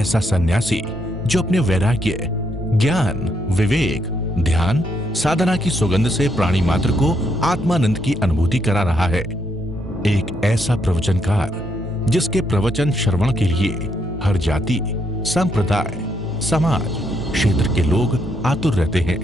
ऐसा सन्यासी जो अपने वैराग्य, ज्ञान, विवेक, ध्यान, साधना की सुगंध से प्राणी मात्र को आत्मानंद की अनुभूति करा रहा है। एक ऐसा प्रवचनकार जिसके प्रवचन श्रवण के लिए हर जाति, संप्रदाय, समाज, क्षेत्र के लोग आतुर रहते हैं।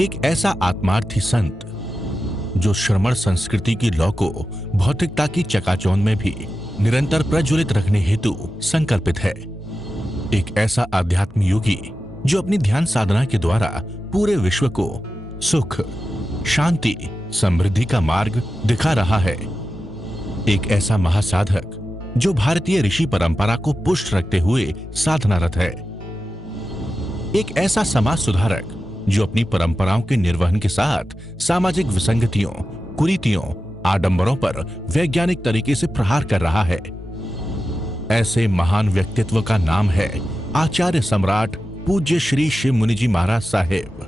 एक ऐसा आत्मार्थी संत जो श्रमण संस्कृति की लौ को भौतिकता की चकाचौंध में भी निरंतर प्रज्वलित रखने हेतु संकल्पित है। एक ऐसा आध्यात्म योगी जो अपनी ध्यान साधना के द्वारा पूरे विश्व को सुख, शांति, समृद्धि का मार्ग दिखा रहा है। एक ऐसा महासाधक जो भारतीय ऋषि परंपरा को पुष्ट रखते हुए साधनारत है। एक ऐसा समाज सुधारक जो अपनी परंपराओं के निर्वहन के साथ सामाजिक विसंगतियों, कुरीतियों, आडंबरों पर वैज्ञानिक तरीके से प्रहार कर रहा है। ऐसे महान व्यक्तित्व का नाम है आचार्य सम्राट पूज्य श्री शिव मुनि जी महाराज साहेब।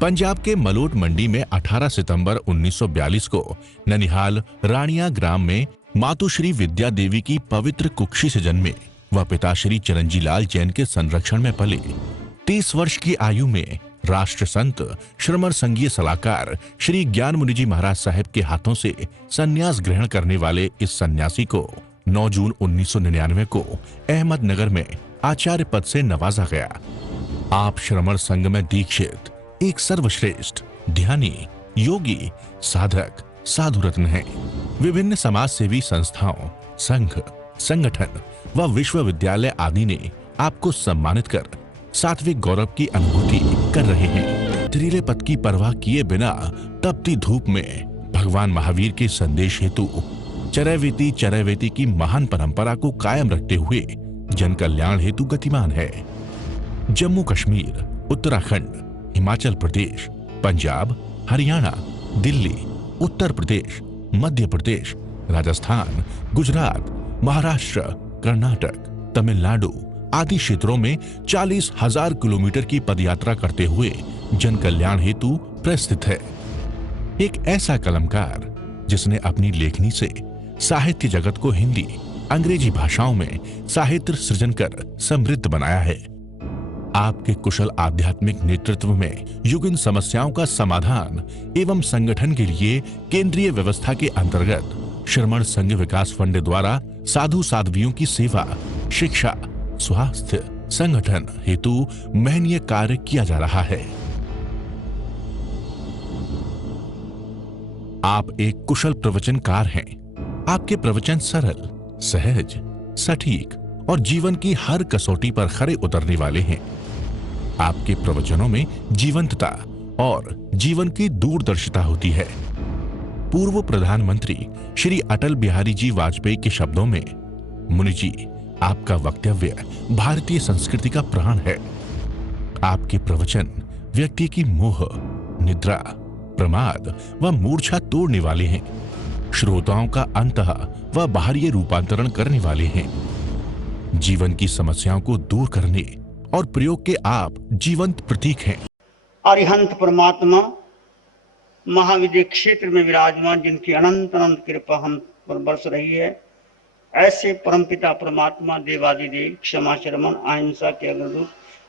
पंजाब के मलोट मंडी में 18 सितंबर 1942 को ननिहाल रानिया ग्राम में मातुश्री विद्या देवी की पवित्र कुक्षी से जन्मे व पिता श्री चिरंजी लाल जैन के संरक्षण में पले 30 वर्ष की आयु में राष्ट्र संत श्रमण संघीय सलाहकार श्री ज्ञान मुनि जी महाराज साहेब के हाथों से संन्यास ग्रहण करने वाले इस सन्यासी को 9 जून 1999 को अहमदनगर में आचार्य पद से नवाजा गया। आप श्रमण संघ में दीक्षित एक सर्वश्रेष्ठ ध्यानी, योगी, साधक, साधु रत्न हैं। विभिन्न समाज सेवी संस्थाओं, संघ, संगठन व विश्वविद्यालय आदि ने आपको सम्मानित कर सात्विक गौरव की अनुभूति कर रहे हैं। त्रिले पद की परवाह किए बिना तपती धूप में भगवान महावीर के संदेश हेतु चरैवेति की महान परंपरा को कायम रखते हुए जन कल्याण हेतु गतिमान है। जम्मू कश्मीर, उत्तराखंड, हिमाचल प्रदेश, पंजाब, हरियाणा, दिल्ली, उत्तर प्रदेश, मध्य प्रदेश, राजस्थान, गुजरात, महाराष्ट्र, कर्नाटक, तमिलनाडु आदि क्षेत्रों में 40,000 किलोमीटर की पदयात्रा करते हुए जन कल्याण हेतु प्रस्थित है। एक ऐसा कलमकार जिसने अपनी लेखनी से साहित्य जगत को हिंदी, अंग्रेजी भाषाओं में साहित्य सृजन कर समृद्ध बनाया है। आपके कुशल आध्यात्मिक नेतृत्व में युगीन समस्याओं का समाधान एवं संगठन के लिए केंद्रीय व्यवस्था के अंतर्गत श्रमण संघ विकास फंड द्वारा साधु साध्वियों की सेवा, शिक्षा, स्वास्थ्य, संगठन हेतु महनीय कार्य किया जा रहा है। आप एक कुशल प्रवचनकार हैं। आपके प्रवचन सरल, सहज, सटीक और जीवन की हर कसौटी पर खरे उतरने वाले हैं। आपके प्रवचनों में जीवंतता और जीवन की दूरदर्शिता होती है। पूर्व प्रधानमंत्री श्री अटल बिहारी जी वाजपेयी के शब्दों में, मुनि जी, आपका वक्तव्य भारतीय संस्कृति का प्राण है। आपके प्रवचन व्यक्ति की मोह, निद्रा, प्रमाद व मूर्छा तोड़ने वाले हैं। श्रोताओं का अंतः व बाहरी रूपांतरण करने वाले हैं। जीवन की समस्याओं को दूर करने और प्रयोग के आप जीवंत प्रतीक हैं। अरिहंत परमात्मा महाविद्य क्षेत्र में विराजमान, जिनकी अनंत अनंत कृपा हम पर बरस रही है, ऐसे परमपिता परमात्मा देवादिदेव क्षमा शरमन अहिंसा के अग्रदूत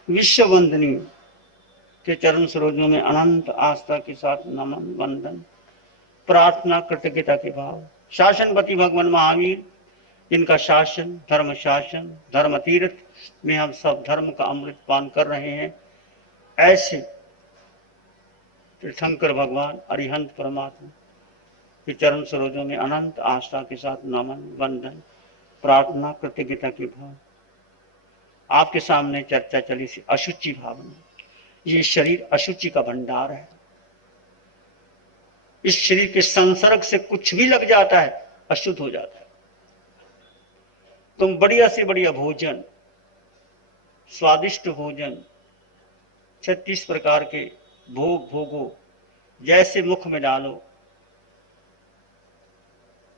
विश्व वंदनीय के चरण सरोजों में अनंत आस्था के साथ नमन, वंदन, प्रार्थना, कृतज्ञता के भाव। शासनपति भगवान महावीर, जिनका शासन धर्म शासन, धर्म तीर्थ में हम सब धर्म का अमृत पान कर रहे हैं, ऐसे तीर्थंकर भगवान अरिहंत परमात्मा के चरण सरोजों में अनंत आस्था के साथ नमन, वंदन, प्रार्थना, कृतज्ञता के भाव। आपके सामने चर्चा चली सी अशुचि भावना। ये शरीर अशुचि का भंडार है। इस शरीर के संसर्ग से कुछ भी लग जाता है, अशुद्ध हो जाता है। तुम बढ़िया से बढ़िया भोजन, स्वादिष्ट भोजन, 36 प्रकार के भोग भोगो, जैसे मुख में डालो,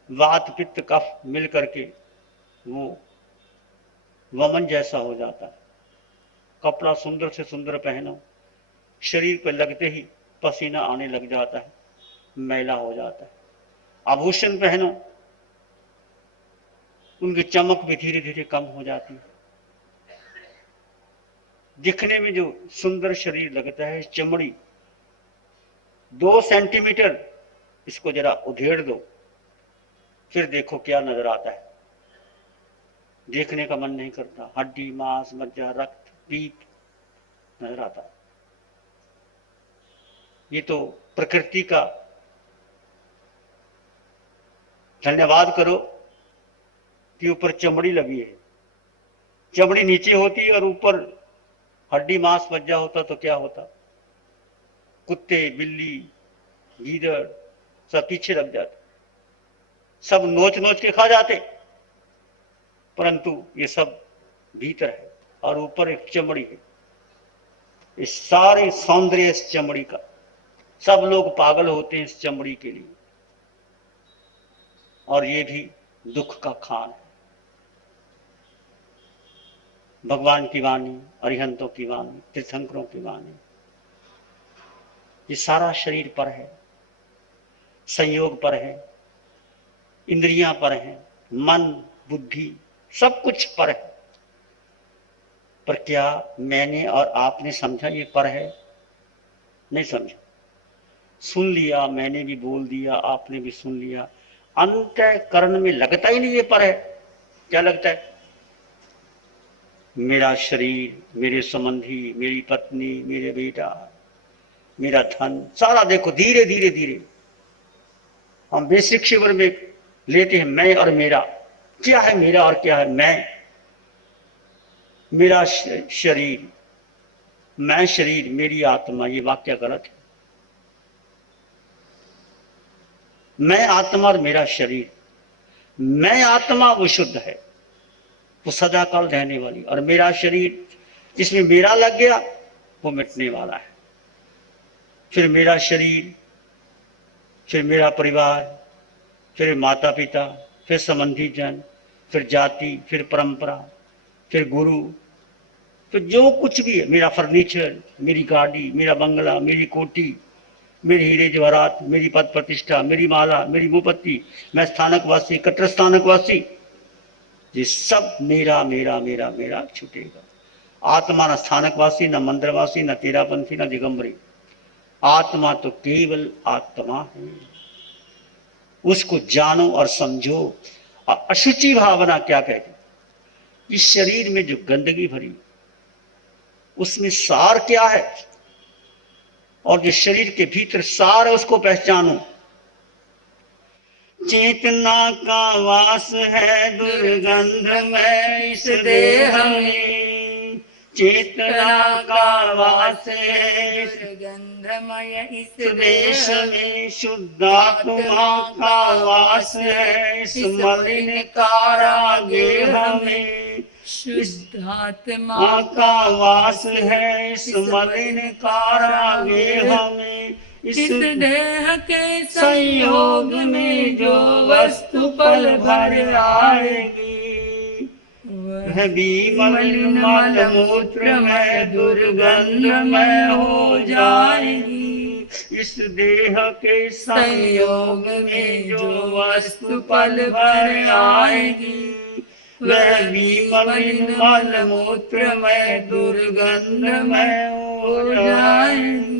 वात पित्त कफ मिल करके वो वमन जैसा हो जाता है। कपड़ा सुंदर से सुंदर पहनो, शरीर पर लगते ही पसीना आने लग जाता है, मैला हो जाता है। आभूषण पहनो, उनकी चमक भी धीरे धीरे कम हो जाती है। दिखने में जो सुंदर शरीर लगता है, चमड़ी 2 सेंटीमीटर इसको जरा उधेड़ दो, फिर देखो क्या नजर आता है। देखने का मन नहीं करता, हड्डी मांस मज्जा रक्त पीप नजर आता है। ये तो प्रकृति का धन्यवाद करो कि ऊपर चमड़ी लगी है। चमड़ी नीचे होती और ऊपर हड्डी मांस मज्जा होता तो क्या होता? कुत्ते बिल्ली गीदड़ सब पीछे लग जाते, सब नोच नोच के खा जाते, परंतु ये सब भीतर है और ऊपर एक चमड़ी है। इस सारे सौंदर्य इस चमड़ी का, सब लोग पागल होते हैं इस चमड़ी के लिए, और ये भी दुख का खान है। भगवान की वाणी, अरिहंतों की वाणी, तीर्थंकरों की वाणी, ये सारा शरीर पर है, संयोग पर है, इंद्रियां पर है, मन बुद्धि सब कुछ पर है। पर क्या मैंने और आपने समझा ये पर है? नहीं समझा। सुन लिया, मैंने भी बोल दिया, आपने भी सुन लिया, अंतःकरण में लगता ही नहीं ये पर है। क्या लगता है? मेरा शरीर, मेरे संबंधी, मेरी पत्नी, मेरे बेटा, मेरा धन, सारा देखो धीरे धीरे धीरे हम बेसिक शिविर में लेते हैं मैं और मेरा। क्या है मेरा और क्या है मैं? मेरा शरीर, मैं शरीर, मेरी आत्मा, ये वाक्य गलत है। मैं आत्मा और मेरा शरीर, मैं आत्मा वो शुद्ध है, वो सदाकाल रहने वाली, और मेरा शरीर जिसमें मेरा लग गया वो मिटने वाला है। फिर मेरा शरीर, फिर मेरा परिवार, फिर माता पिता, फिर संबंधी जन, फिर जाति, फिर परंपरा, फिर गुरु, फिर जो कुछ भी है, मेरा फर्नीचर, मेरी गाड़ी, मेरा बंगला, मेरी कोठी, मेरे हीरे जवाहरात, मेरी पद प्रतिष्ठा, मेरी माला, मेरी मुपत्ति, मैं स्थानकवासी, कट्टर स्थानकवासी, ये सब मेरा मेरा मेरा मेरा छूटेगा। आत्मा न स्थानकवासी, न मंदिरवासी, न तेरापंथी, न दिगंबरी। आत्मा तो केवल आत्मा है, उसको जानो और समझो। और अशुचि भावना क्या कहती? इस शरीर में जो गंदगी भरी, उसमें सार क्या है, और जो शरीर के भीतर सार है उसको पहचानो। चेतना का वास है दुर्गंध में इस देह में, चेतना का वास है गंधमय इस देश में, शुद्धात्मा का वास है इस मलिन कारागृह में, शुद्धात्मा का वास है इस मलिन कारागृह में। इस देह के संयोग में जो वस्तु पल भर आएगी, वह भी मलिन मल मूत्र में दुर्गंधमय हो जाएगी। इस देह के संयोग में जो वस्तु पल भर आएगी, वह भी मलिन मल मूत्र में दुर्गंधमय हो जाएगी।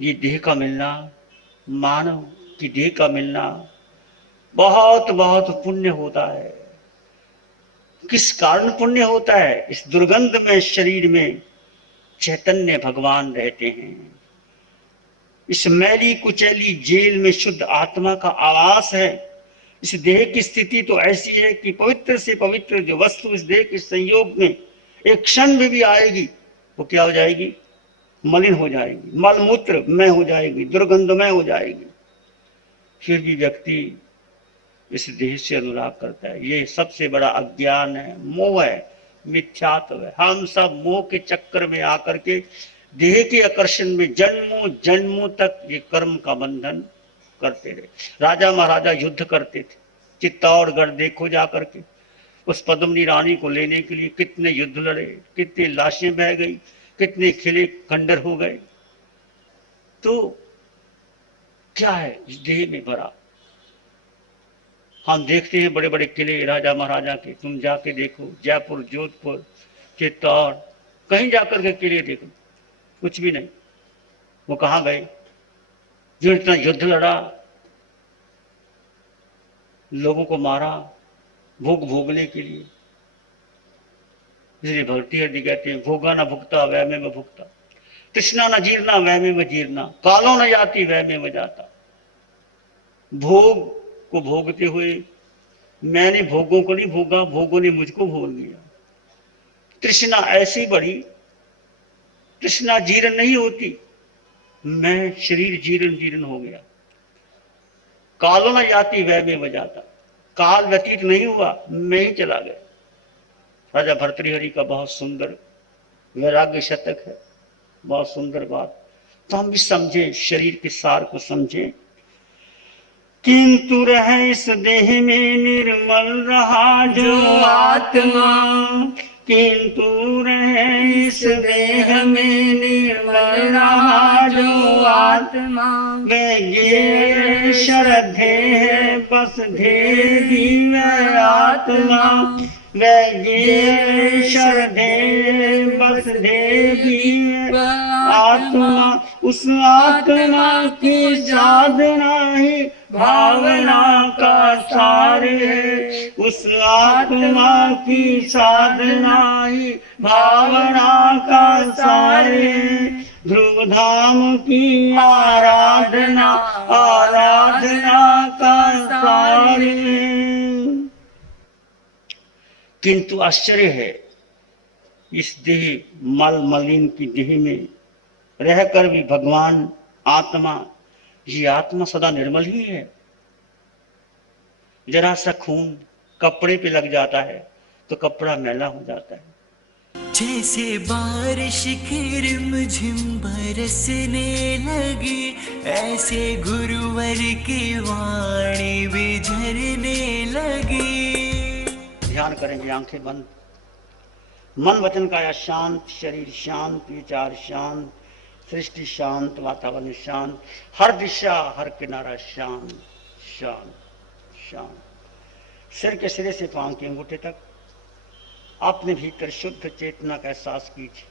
ये देह का मिलना, मानव की देह का मिलना बहुत बहुत पुण्य होता है। किस कारण पुण्य होता है? इस दुर्गंध में शरीर में चैतन्य भगवान रहते हैं। इस मैली कुचैली जेल में शुद्ध आत्मा का आवास है। इस देह की स्थिति तो ऐसी है कि पवित्र से पवित्र जो वस्तु इस देह के संयोग में एक क्षण में भी आएगी, वो क्या हो जाएगी? मलिन हो जाएगी, मलमूत्र में हो जाएगी, दुर्गंधमय हो जाएगी। फिर भी व्यक्ति इस देह से अनुराग करता है। ये सबसे बड़ा अज्ञान है, मोह है, मिथ्यात्व है। हम सब मोह के चक्कर में आकर के देह के आकर्षण में जन्मों जन्मों तक ये कर्म का बंधन करते रहे। राजा महाराजा युद्ध करते थे, चित्तौड़गढ़ देखो जाकर के, उस पद्मिनी रानी को लेने के लिए कितने युद्ध लड़े, कितनी लाशें बह गई, कितने खिले खंडर हो गए। तो क्या है इस देह में भरा? हम देखते हैं बड़े बड़े किले राजा महाराजा के, तुम जाके देखो जयपुर, जोधपुर, चित्तौड़, कहीं जाकर के किले देखो, कुछ भी नहीं। वो कहाँ गए जो इतना युद्ध लड़ा, लोगों को मारा भोग भोगने के लिए। इसलिए भक्ति हृदय कहते हैं, भोगा न भुगता वह में भुगता, तृष्णा न जीर्णा वह में जीर्णा, कालो न जाती वह में जाता। भोग को भोगते हुए मैंने भोगों को नहीं भोगा, भोगों ने मुझको भोग लिया। तृष्णा ऐसी बढ़ी, तृष्णा जीर्ण नहीं होती, मैं शरीर जीर्ण जीर्ण हो गया। कालो न जाती वह में जाता, काल व्यतीत नहीं हुआ, मैं ही चला गया। राजा भर्तृहरि का बहुत सुंदर वैराग्य शतक है, बहुत सुंदर बात। तो हम भी समझे, शरीर के सार को समझे। किंतु रहे इस देह में निर्मल रहा जो आत्मा, किंतु रहे इस देह में निर्मल रहा जो आत्मा, वे ये श्रद्धे है बस धेरी वह आत्मा, वे ये श्रद्धे बस धेरी आत्मा। उस आत्मा की साधना ही भावना का सार है, उस आत्मा की साधना ही भावना का सार है। ध्रुव धाम की आराधना आराधना का सार है। किंतु आश्चर्य है, इस देह मल मलिन की देह में रहकर भी भगवान आत्मा, ये आत्मा सदा निर्मल ही है। जरा सा खून कपड़े पे लग जाता है तो कपड़ा मैला हो जाता है। जैसे बारिश की रिमझिम बरसने लगी, ऐसे गुरुवर की वाणी भी झरने लगी। ध्यान करेंगे, आंखें बंद, मन वचन काया शांत, शरीर शांत, विचार शांत, सृष्टि शांत, वातावरण शांत, हर दिशा हर किनारा शांत शांत शांत। सिर के सिरे से पांव के अंगूठे तक अपने भीतर शुद्ध चेतना का एहसास कीजिए।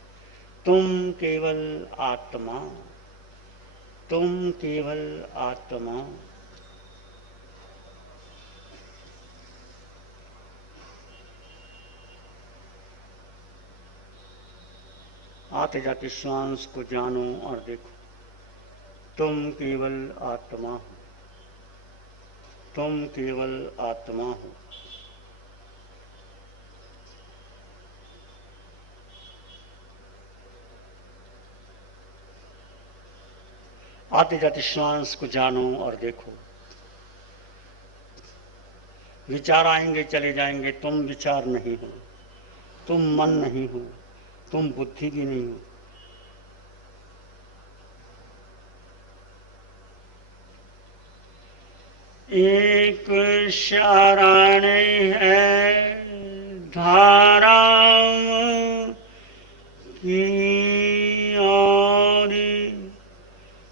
तुम केवल आत्मा, तुम केवल आत्मा। आते जाते श्वास को जानो और देखो, तुम केवल आत्मा हो, तुम केवल आत्मा हो। आते जाते श्वास को जानो और देखो। विचार आएंगे चले जाएंगे, तुम विचार नहीं हो, तुम मन नहीं हो, तुम बुद्धि भी नहीं हो। एक शरण है धारा की और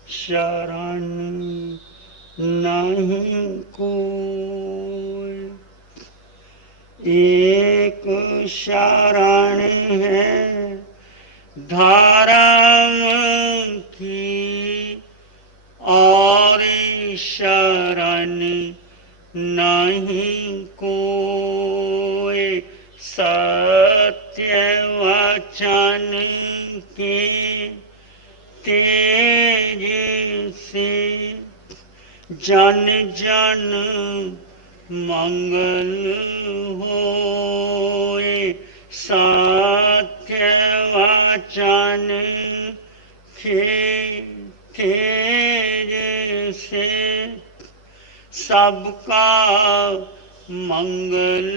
शरण नहीं कोई। एक शरण है धारा की और शरण नहीं कोई। सत्य वचन के तेज से जन जन मंगल होए। सत्य वचन के तेज से सबका मंगल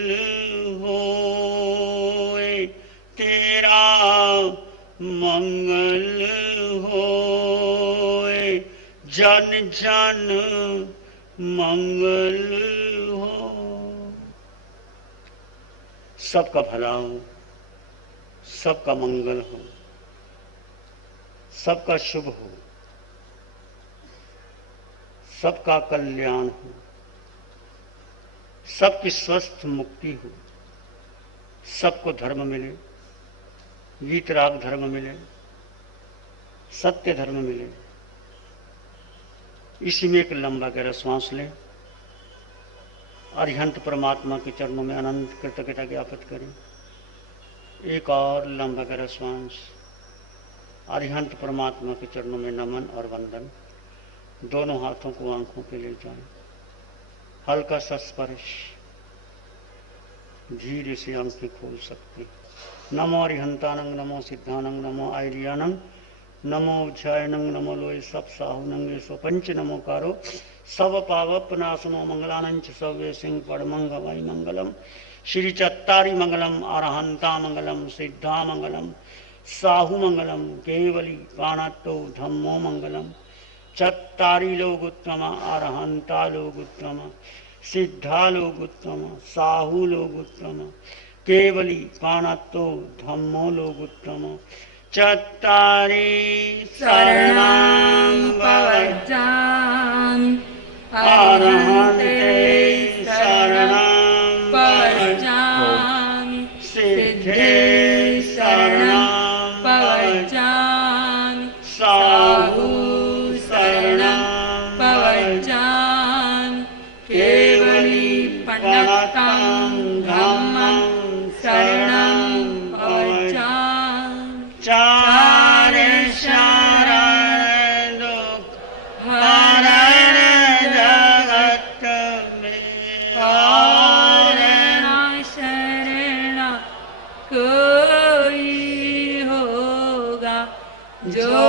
होए। तेरा मंगल होए, जन जन मंगल हो। सबका भला हो, सबका मंगल हो, सबका शुभ हो, सबका कल्याण हो। सबकी स्वस्थ मुक्ति हो, सबको धर्म मिले, वीतराग धर्म मिले, सत्य धर्म मिले। इसी में एक लंबा गहरा श्वास लें, अरिहंत परमात्मा के चरणों में अनंत कृतज्ञता ज्ञापित करें। एक और लंबा गहरा श्वास, अरिहंत परमात्मा के चरणों में नमन और वंदन। दोनों हाथों को आंखों पे ले जाएं, हल्का सा स्पर्श, धीरे से आंखें खोल सकते। नमो अरिहंतानंग, नमो सिद्धानंग, नमो आयरियानंग, नमो उज्जायनंग, नमो लोय सब साहुनंग सो पंच नमो कारो सब पावपनाशनो मंगलानंच सव्य सिंह पड़मंग वाई मंगलम श्री चत्तारी मंगलम अरहंता मंगलम सिद्धा मंगलम साहु मंगलम केवली काणतो धम्मो मंगलम चत्तारी लोग उत्तम अरहंता लोग उत्तम सिद्धा लोग उत्तम साहु लोग उत्तम केवली काणतो धम्मो लोग उत्तम चत्तारी शरणं पवज्जामि अरहन्ते शरणं पवज्जामि सिद्धे शरणं पवज्जामि साहु शरणं पवज्जामि केवली पण्डितं धम्मं शरणं पवज्जामि चार शरण दुख हरण जगत में और न शरण कोई होगा जो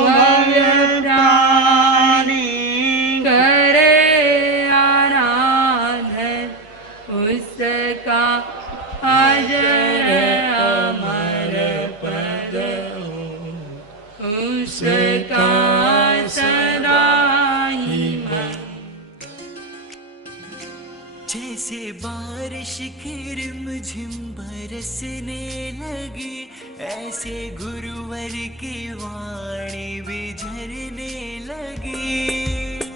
भव्य प्राणी करे आराधन उसका अजर अमर पद हो उसका सदा ही मन। जैसे बारिश की रिमझिम बरसने लगी, ऐसे गुरुवर की वाणी भी झरने लगी।